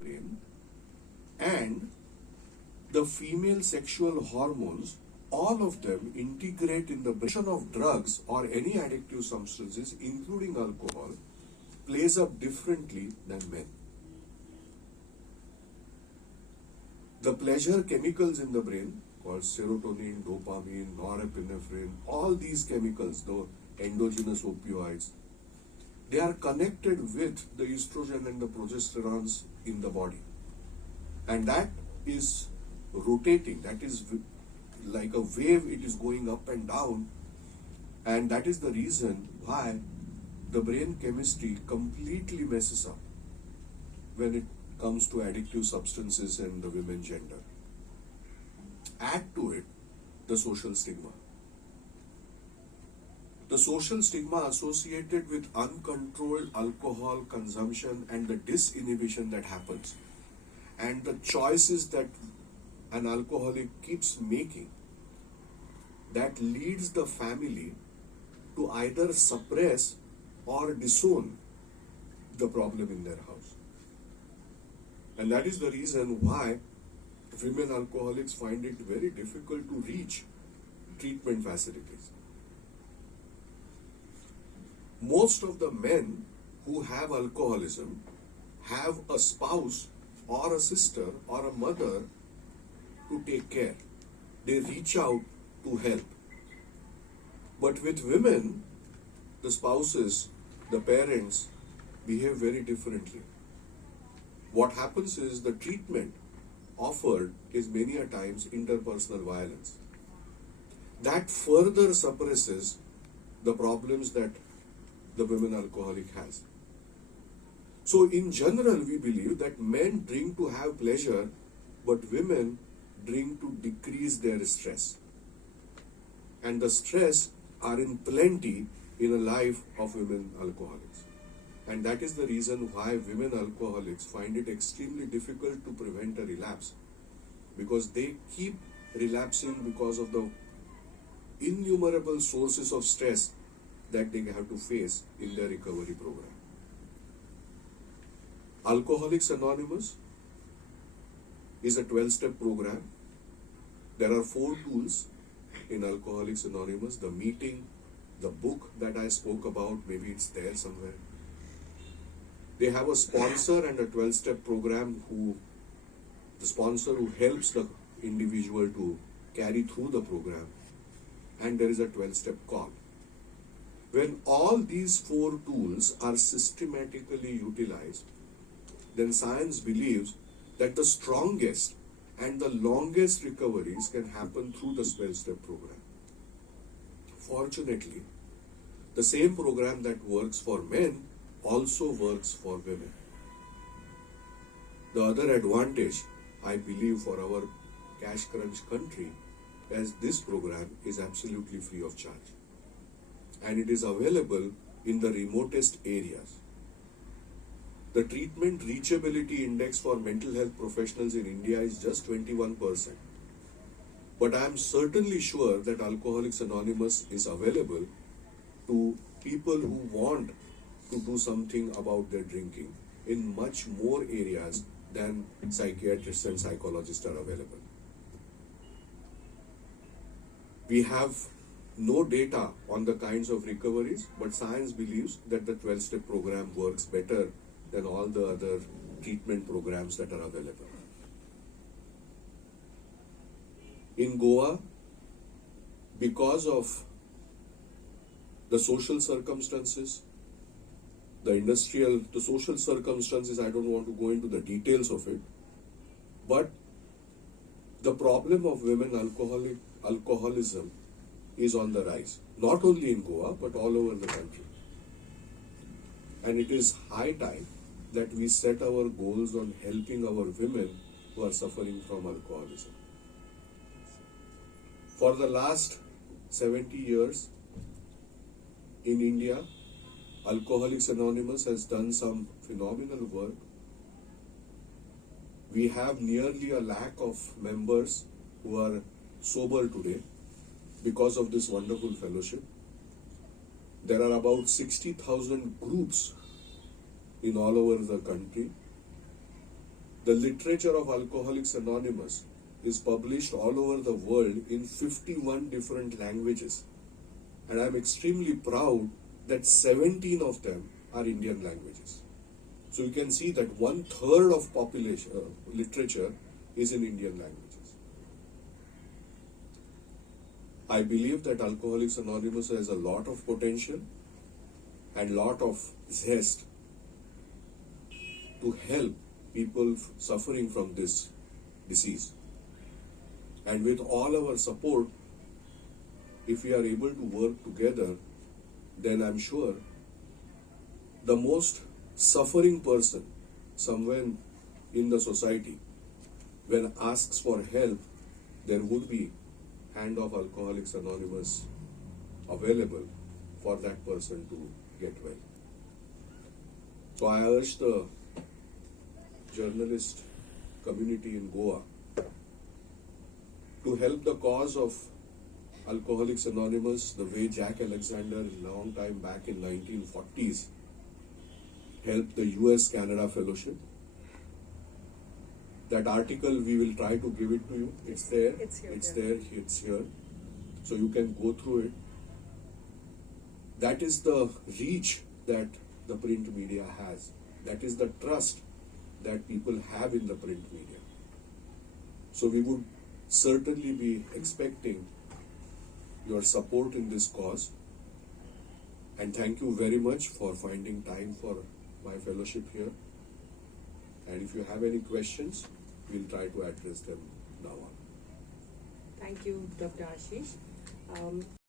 brain, and the female sexual hormones, all of them integrate in the brain. Of drugs or any addictive substances, including alcohol, plays up differently than men. The pleasure chemicals in the brain called serotonin, dopamine, norepinephrine, all these chemicals, the endogenous opioids, they are connected with the estrogen and the progesterones in the body. And that is rotating, that is like a wave, it is going up and down. And that is the reason why the brain chemistry completely messes up when it comes to addictive substances and the women gender. Add to it the social stigma. The social stigma associated with uncontrolled alcohol consumption and the disinhibition that happens, and the choices that an alcoholic keeps making, that leads the family to either suppress or disown the problem in their house. And that is the reason why women alcoholics find it very difficult to reach treatment facilities. Most of the men who have alcoholism have a spouse or a sister or a mother to take care. They reach out to help. But with women, the spouses, the parents behave very differently. What happens is the treatment offered is many a times interpersonal violence. That further suppresses the problems that the women alcoholic has. So in general, we believe that men drink to have pleasure, but women drink to decrease their stress. And the stress are in plenty in a life of women alcoholics. And that is the reason why women alcoholics find it extremely difficult to prevent a relapse, because they keep relapsing because of the innumerable sources of stress that they have to face in their recovery program. Alcoholics Anonymous is a 12-step program. There are 4 tools in Alcoholics Anonymous. The meeting, the book that I spoke about, maybe it's there somewhere. They have a sponsor and a 12-step program the sponsor who helps the individual to carry through the program. And there is a 12-step call. When all these 4 tools are systematically utilized, then science believes that the strongest and the longest recoveries can happen through the 12-step program. Fortunately, the same program that works for men also works for women. The other advantage, I believe, for our cash crunch country, is this program is absolutely free of charge. And it is available in the remotest areas. The treatment reachability index for mental health professionals in India is just 21%. But I am certainly sure that Alcoholics Anonymous is available to people who want to do something about their drinking in much more areas than psychiatrists and psychologists are available. We have no data on the kinds of recoveries, but science believes that the 12-step program works better than all the other treatment programs that are available. In Goa, because of the social circumstances, the social circumstances, I don't want to go into the details of it, but the problem of women alcoholism is on the rise, not only in Goa, but all over the country. And it is high time that we set our goals on helping our women who are suffering from alcoholism. For the last 70 years in India, Alcoholics Anonymous has done some phenomenal work. We have nearly 1 lakh of members who are sober today because of this wonderful fellowship. There are about 60,000 groups in all over the country. The literature of Alcoholics Anonymous is published all over the world in 51 different languages. And I'm extremely proud that 17 of them are Indian languages. So you can see that 1/3 of population literature is in Indian languages. I believe that Alcoholics Anonymous has a lot of potential and lot of zest to help people suffering from this disease. And with all our support, if we are able to work together, then I'm sure the most suffering person somewhere in the society, when asks for help, there would be hand of Alcoholics Anonymous available for that person to get well. So I urge the journalist community in Goa to help the cause of Alcoholics Anonymous the way Jack Alexander long time back in 1940s helped the US-Canada Fellowship. That article we will try to give it to you. It's there. It's here. So you can go through it. That is the reach that the print media has. That is the trust that people have in the print media. So we would certainly be expecting your support in this cause. And thank you very much for finding time for my fellowship here. And if you have any questions, we'll try to address them now on. Thank you, Dr. Ashish.